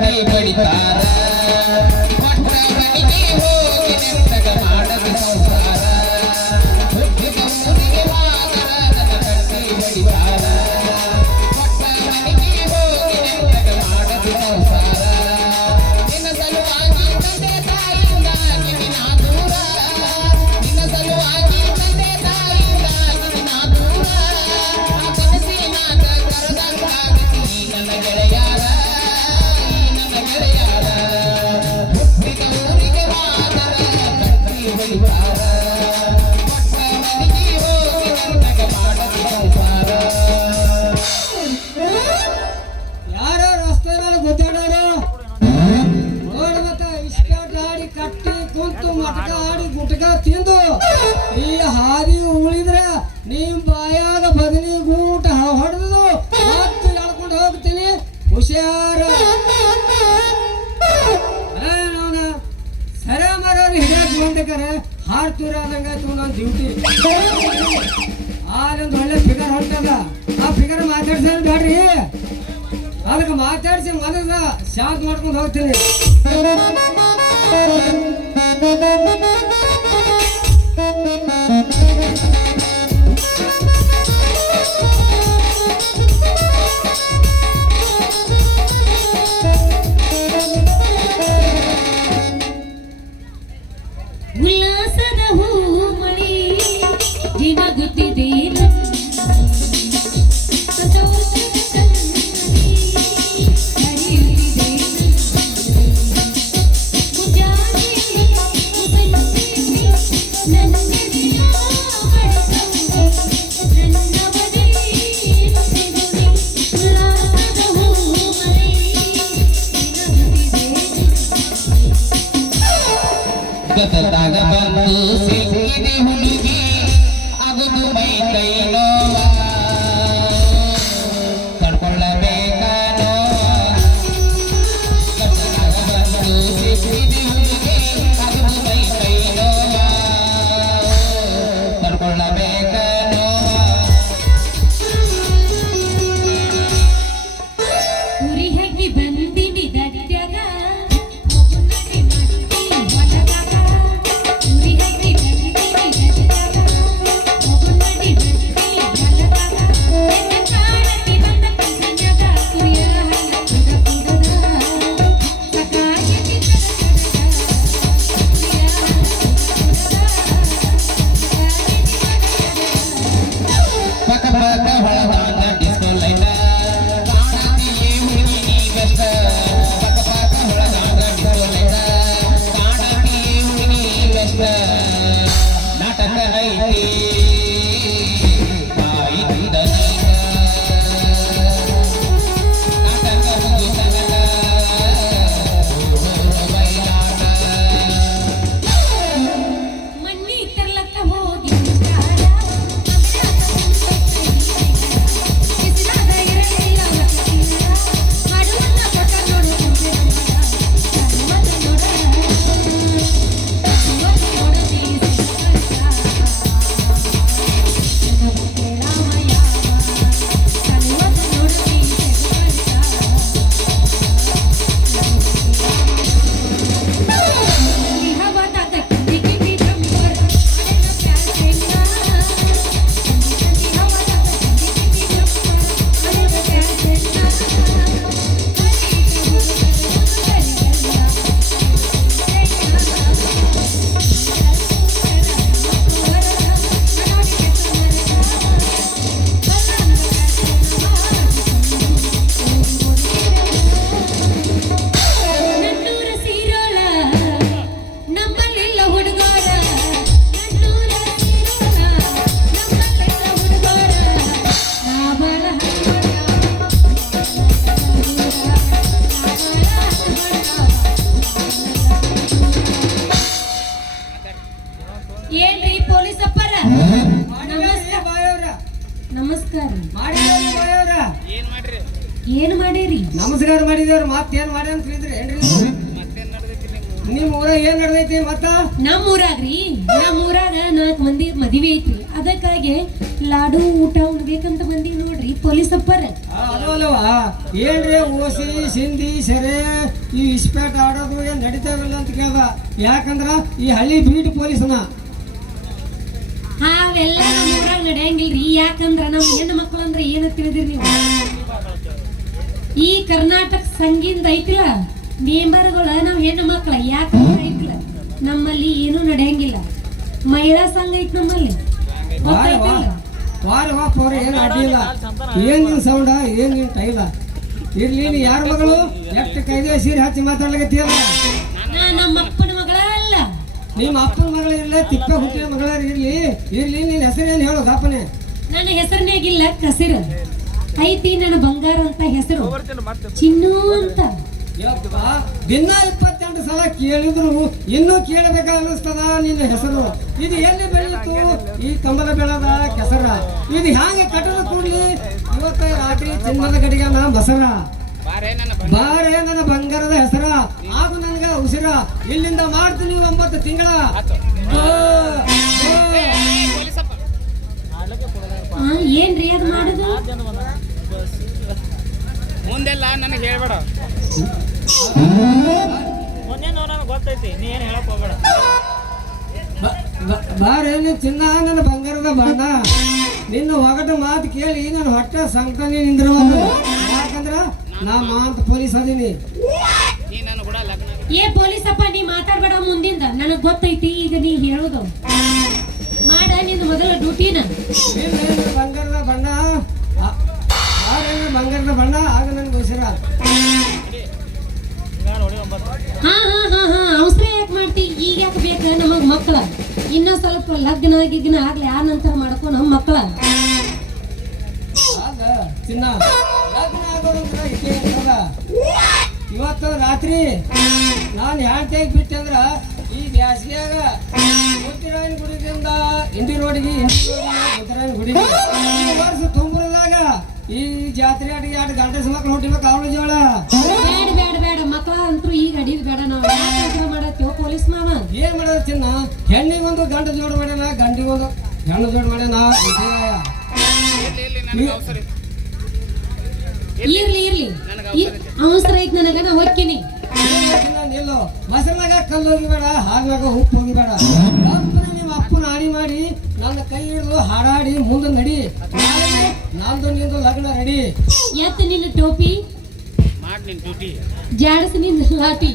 ಕಟ್ಟಿ ಬಡಿತಾರ ಕೊಟ್ಟ ಮನೆಗೆ ಹೋಗಿ ನೆಟ್ಟಗ ಮಾಡದು ಸಂಸಾರ ಹುಟ್ಟಿದ ಊರಿಗೆ ಮಾದರ ನನ್ನ ಕಟ್ಟಿ ಬಡಿತಾರ ಕೊಟ್ಟ ಮನೆಗೆ ಹೋಗಿ ನೆಟ್ಟಗ ಮಾಡದು ಸಂಸಾರ ನಿನ್ನ ಸಲುವಾಗಿ ತಂದೆ ತಾಯಿಯಿಂದಾಗಿ ನಾ ದೂರ ನಿನ್ನ ಸಲುವಾಗಿ ತಂದೆ ತಾಯಿಯಿಂದಾಗಿ ನಾ ದೂರ ಆ ಕನಸಿನಾಗ ಕರೆದಂಗಾಗತಿ ನನ್ನ ಗೆಳೆಯಾರ ನನ್ನ ಗೆಳೆಯಾರ ಹುಟ್ಟಿದ ಊರಿಗೆ ಮಾದರ ಕಟ್ಟಿ ಬಡಿತಾರ ಕೊಟ್ಟ ಮನೆಗೆ ಹೋಗಿ ನೆಟ್ಟಗ ಮಾಡದು ಸಂಸಾರ ಯಾರ ರಸ್ತೆ ಮೇಲೆ ಗುದ್ದಾಡೋರು ನೋಡ ಮತ್ತ ಇಸ್ಪೇಟ್ ಆಡಿ ಕಟ್ಟಿ ಕುಂತು ಮಟಕ ಆಡಿ ಗುಟಕ ತಿಂದು ಈ ಹಾದಿ ಉಳಿದ್ರೆ ನಿಮ್ ಬಾಯಾಗ ಬದನಿ ಗೂಟ ಹೊಡೆದು ಮತ್ತೆ ಎಳ್ಕೊಂಡು ಹೋಗ್ತೀನಿ ಹುಷಾರ ಸರ ಮರೋರು ಹಿಡಿಯಕ್ ಬಂದಕ್ಕಾರೆ ಹಾರ್ ತೂರಾದಂಗಾಯ್ತು ನನ್ನ ಡ್ಯೂಟಿ ಆಗೊಂದು ಒಳ್ಳೆ ಫಿಗರ್ ಹೊಂಟದ ಆ ಫಿಗರ್ ಮಾತಾಡ್ಸೋದು ಬೇಡ್ರಿ ಅದಕ್ಕೆ ಮಾತಾಡಿಸಿ ಮನಸ್ಸ ಶಾಂತ ಮಾಡ್ಕೊಂಡು ಹೋಗ್ತೀನಿ ಉಲ್ಲಾಸದ ಹೂಮಳಿ ಜಿನಗುತ್ತಿದೆ ಸಂತೋಷದ ಕಣ್ಣಲ್ಲಿ ಹರಿಯುತ್ತಿದೆ ಮುಂಜಾನೆ ಮುಸಲ್ಸಿದೆ ನನ್ನೆದೆಯ ಬಡಿಸೌದೆ ನನ್ನ ಬದಿ ನಿಂತಿದೆ ಉಲ್ಲಾಸದ ಹೂಮಳಿ ಗತದಾಗ ಬಂದು ಸಿಕ್ಕಿದೆ ಹುಡುಗಿ ಅಗದು ಮೈ ಕೈ ನೋವ ತಡ್ಕೊಳ್ಳಬೇಕ ನೋವ ಗತದಾಗ ಬಂದು ಸಿಕ್ಕಿದೆ ಹುಡುಗಿ ಅಗದು ಮೈ ಕೈ ನೋವ ತಡ್ಕೊಳ್ಳಬೇಕ ನೋವ ಉರಿ ಹಕ್ಕಿ ಬಂದಿನಿ ಗಟ್ಟ್ಯಾಗ ಪಕ್ಕ ಪಕ್ಕ ಹೊಳದಾಗ ಡಿಸ್ಕೋ ಲೈಟ ಕಾಣತಿ ಹುಡುಗಿ ನೀ ಬೆಸ್ಟ್ ಪಕ್ಕ ಪಕ್ಕ ಹೊಳದಾಗ ಡಿಸ್ಕೋ ಲೈಟ ಕಾಣತಿ ಹುಡುಗಿ ನೀ ಬೆಸ್ಟ್ ನಾಟಕ ಐತಿ ಕಾಯ್ದಿದ ನೀಗ ನಾಟಕ ಮುಗಿಸನಕ ಬೈಲಾಟ ಮಣ್ಣಿ ತರ್ಲಕ್ಕ ಹೋಗಿ ಬಿಸಿಲಾದ ಇರಲಿಲ್ಲ ಮಾಡುವಂತ ಕೊಟ್ಟ ನೋಡು ನನ್ನೂರ ಸೀರೋಳ ನಮ್ಮಲ್ಲೆಲ್ಲ ಹುಡುಗಾರ ನನ್ನೂರ ಸೀರೋಳ ನಮ್ಮಲ್ಲೆಲ್ಲ ಹುಡುಗಾರ ನಾಬಳ ಏನ್ರಿ ಪೊಲೀಸ್ ಅಪ್ಪರ ನಮಸ್ಕಾರ ಏನ್ ಮಾಡಿರಿ ನಮಸ್ಕಾರ ಮಾಡಿದವ್ರು ಮತ್ತೇನ್ ಮಾಡಿ ಅಂತ ಹೇಳಿದ್ರಿ ಏನ್ರಿ ನಿಮ್ ಊರಾಗ ಏನ್ ನಡೆದೈತಿ ಮತ್ತ ನಮ್ಮ ಊರಾಗ್ರಿ ನಮ್ಮ ಊರಾಗ 4 ಮಂದಿ ಮದುವೆ ಐತ್ರಿ ಅದಕ್ಕಾಗಿ ಲಾಡು ಊಟ ಉಣ್ಬೇಕಂತ ಮಂದಿ ನೋಡ್ರಿ ಪೊಲೀಸ್ ಅಪ್ಪರ ಅದು ಅಲ್ಲವಾ ಏನ್ರಿ ಓಸಿ ಸಿಂಧಿ ಸೆರೆ ಈ ಇಸ್ಪೇಟ್ ಆಡೋದು ಏನ್ ನಡೀತಾವಿಲ್ಲ ಅಂತ ಕೇಳ್ದ ಯಾಕಂದ್ರ ಈ ಹಳ್ಳಿ ಬೀಟ್ ಪೊಲೀಸನ ಅವೆಲ್ಲ ನಮ್ಮ ಊರಾಗ ನಡೆಯಂಗಿಲ್ರಿ ಯಾಕಂದ್ರ ನಮ್ಮ ಹೆಣ್ಣು ಮಕ್ಕಳು ಅಂದ್ರೆ ಏನ ತಿಳಿದಿರಿ ನೀವು ಈ ಕರ್ನಾಟಕ ಸಂಘದಿಂದ ಐತಿಲ್ಲ ಮೆಂಬರ್ಗಳ ನಾವ್ ಹೆಣ್ಣು ಮಕ್ಕಳ ಯಾಕಂದ್ರೆ ಐತಿಲ್ಲ ನಮ್ಮಲ್ಲಿ ಏನೂ ನಡೆಯಂಗಿಲ್ಲ ಮಹಿಳಾ ಸಂಘ ಐತಿ ನಮ್ಮಲ್ಲಿ ಗೊತ್ತಾಯ್ತಿಲ್ಲ? ವಾರ ಪೋರ ಏನು ಅಡ್ಡಿಲ್ಲ ಏನ್ ನಿನ್ ಸೌಂಡ ಏನ್ ನಿನ್ ಟೈಲ ಇರ್ಲಿ ನೀ ಯಾರ ಮಗಳು ಎಷ್ಟು ಕೈದೆ ಸೀರೆ ಹಚ್ಚಿ ಮಾತಾಡ್ಲಿಕತ್ತೀಯಲ್ಲ ನಾ ನಮ್ಮ ಅಪ್ಪನ ಮಗಳ ಅಲ್ಲ ನಿಮ್ಮ ಅಪ್ಪನ ಮಗಳ ಇರ್ಲಿ ತಿಪ್ಪ ಹುಟ್ಟಿನ ಮಗಳ ಇರ್ಲಿ ಇರ್ಲಿ ನಿನ್ ಹೆಸರೇನು ಹೇಳು ಗಾಪನೆ ನನ್ನ ಹೆಸರಿನಾಗಿಲ್ಲ ಕಸಿರು ಐತಿ ನನ್ನ ಬಂಗಾರ ಅಂತ ಹೆಸರು ಚಿನ್ನು ಅಂತ ಯಪ್ಪ ದಿನ 28 ಸಲ ಕೇಳಿದ್ರು ಇನ್ನೂ ಕೇಳಬೇಕ ಅನಿಸ್ತದ ನಿನ್ನ ಹೆಸರು ಇದು ಎಲ್ಲಿ ಬೆಳೀತು ಈ ಕಂಬಲ ಬೆಳದ ಕೆಸರ ಇದು ಹ್ಯಾಂಗೆ ಕಟ್ಟದ ಕೂಡ್ಲಿ ಇವತ್ತ ರಾತ್ರಿ ಚಿನ್ನದ ಗಡಿಗನ ಬಸರ ಬಾರೇ ನನ್ನ ಬಂಗಾರದ ಹೆಸರ ಆಗ ನನಗ ಉಸಿರ ಇಲ್ಲಿಂದ ಮಾಡ್ತೀನಿ 9 ತಿಂಗಳ ಏನ್ರಿ ಅದು ಮಾಡುದು ಮುಂದೆಲ್ಲ ನನಗೆ ಹೇಳ್ಬೇಡ ಮುಂದೆ ನನಗೆ ಗೊತ್ತೈತಿ ನೀ ಏನು ಹೇಳಕ್ ಹೋಗ್ಬೇಡ ಬಾರೇನು ಚಿನ್ನ ನನ್ನ ಬಂಗಾರದ ಬಣ್ಣ ನಿನ್ನ ಒಗಟ ಮಾತು ಕೇಳಿ ನನ್ನ ಹೊಟ್ಟೆ ಸಂಕಟನೆ ನಿಂದಿರಬಹುದು ಯಾಕಂದ್ರ ನಾ ಮಾತು ಪೊಲೀಸ್ ಅದೀನಿ ನೀ ನಾನು ಕೂಡ ಲಗ್ನ ಏ ಪೊಲೀಸಪ್ಪ ನೀ ಮಾತಾಡ್ಬೇಡ ಮುಂದಿಂದ ನನಗ್ ಗೊತ್ತೈತಿ ಈಗ ನೀ ಹೇಳೋದು ಮಾಡ ನಿಂದು ಮೊದಲ ಡ್ಯೂಟಿನ ನಿನ್ನ ಬಂಗಾರದ ಬಣ್ಣ ಬಾರೇನು ಬಂಗಾರದ ಬಣ್ಣ ಆಗ ನನ್ಗೆ ಉಸಿರ ನೋಡಿ 9 ಹಾ ಅವಸರ ಯಾಕೆ ಮಾಡ್ತಿ ಈಗ ಯಾಕೆ ಬೇಕ ನಮಗ್ ಮಕ್ಕಳ ಇನ್ನೂ ಸ್ವಲ್ಪ ಲಗ್ನ ಗಿಗ್ನ ಆಗ್ಲಿ ಆ ನಂತರ ಮಾಡ್ಕೊ ನಮ್ಮ ಮಕ್ಕಳ ಆಗ ಚಿನ್ನ ಲಗ್ನ ಆಗೋದಂದ್ರ ಇದೇ ಇರ್ತದ ಇವತ್ತು ರಾತ್ರಿ ನಾನು ಹೇಳ್ತೇವೆ ಬಿಟ್ಟಂದ್ರ ಈ ಬ್ಯಾಸಿಗ್ಯಾಗ ಮುತ್ತಿರಾಯನ ಗುಡಿದಿಂದ ಇಂಡಿ ರೋಡಿಗೆ ಮುತ್ತಿರಾಯನ ಗುಡಿಗೆ ಈ ವರ್ಷ ತುಂಬರದಾಗ ಈ ಜಾತ್ರೆ ಅಡಿಗೆ 2 ಗಂಟೆ ಮಕ್ಕಳು ಹುಟ್ಟಿಬೇಕು ಅವಳ ಜೋಳ ಬೇಡ ಮಕ್ಕಳ ಅಂತೂ ಈಗ ಅಡಿದ್ ಬೇಡ ನಾವು ಯಾಕೆ ಮಾಡತ್ತೀವೋ ಪೊಲೀಸ್ ಮಾವ ಏನ್ ಮಾಡೋದು ಚಿನ್ನ ಹೆಣ್ಣಿಗೊಂದು ಗಂಡು ಜೋಡು ಮಾಡ್ಯಾನ ಗಂಡಿಗೊಂದು ಹೆಣ್ಣು ಜೋಡು ಮಾಡ್ಯಾನ ಇಲ್ಲಿ ನನಗೆ ಅವಸರ ಇರ್ಲಿ ಅವಸರ ಐತ್ ನನಗ ನಾ ಹೋಗ್ತೀನಿ ನಿಲ್ಲು ಮೊಸರಿನಾಗ ಕಲ್ಲು ಹೋಗಿಬೇಡ ಹಾಲ್ನಾಗ ಉಪ್ಪು ಹೋಗಿಬೇಡ ನಿಮ್ಮ ಅಪ್ಪನ ಆಡಿ ಮಾಡಿ ನನ್ನ ಕೈ ಹಿಡಿದು ಹಾಡಾಡಿ ಮುಂದೆ ನಡಿ ನಂದು ನಿಂದು ಲಗ್ನ ರೆಡಿ ಎತ್ತು ನಿನ್ನ ಟೋಪಿ ಮಾಡಿ ನಿನ್ ಡ್ಯೂಟಿ ಜಾಡಸಿ ನಿನ್ನ ಲಾಟಿ